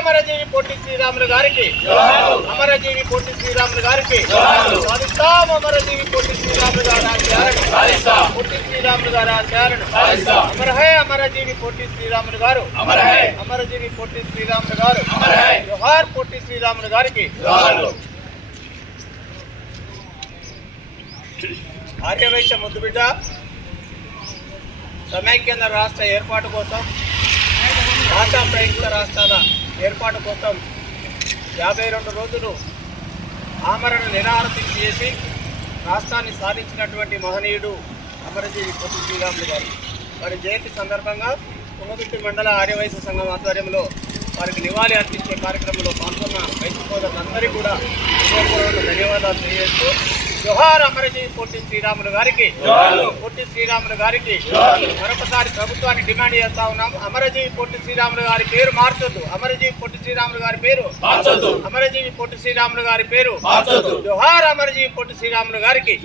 అమరజీవి పొట్టి శ్రీరాములు గారికి, అమరజీవి పొట్టి శ్రీరాములు గారికి సాధిస్తాం. అమరజీవి పొట్టి శ్రీరాములు గారి ఆశయాలను, పొట్టి శ్రీరాములు గారి ఆశయాలను అమర హై అమరజీవి పొట్టి శ్రీరాములు గారు, అమరజీవి పొట్టి శ్రీరాములు గారు. జోహార్ పొట్టి శ్రీరాములు గారికి. ఆర్యవైశ్య ముద్దుబిడ్డ సమైక్యంద రాష్ట్ర ఏర్పాటు కోసం, భాషా ప్రయుక్త రాష్ట్రాల ఏర్పాటు కోసం 52 రోజులు ఆమరణ నిరాహారదీక్ష చేసి రాష్ట్రాన్ని సాధించినటువంటి మహనీయుడు అమరజీవి పొట్టి శ్రీరాములు గారు. వారి జయంతి సందర్భంగా తుంగతుర్తి మండల ఆర్యవైశ్య సంఘం ఆధ్వర్యంలో వారికి నివాళి అర్పించే కార్యక్రమంలో పాల్గొన్న వైశ్య సోదరులందరికీ కూడా హృదయపూర్వక ధన్యవాదాలు తెలియజేస్తూ జోహార్ అమరజీవి పొట్టి శ్రీరాములు గారికి, పొట్టి శ్రీరాములు గారికి మరొకసారి ప్రభుత్వాన్ని డిమాండ్ చేస్తా ఉన్నాం. అమరజీవి పొట్టి శ్రీరాములు గారి పేరు మార్చొద్దు, అమరజీవి పొట్టి శ్రీరాములు గారి పేరు మార్చొద్దు, అమరజీవి పొట్టి శ్రీరాములు గారి పేరు మార్చొద్దు. జోహార్ అమరజీవి పొట్టి శ్రీరాములు గారికి.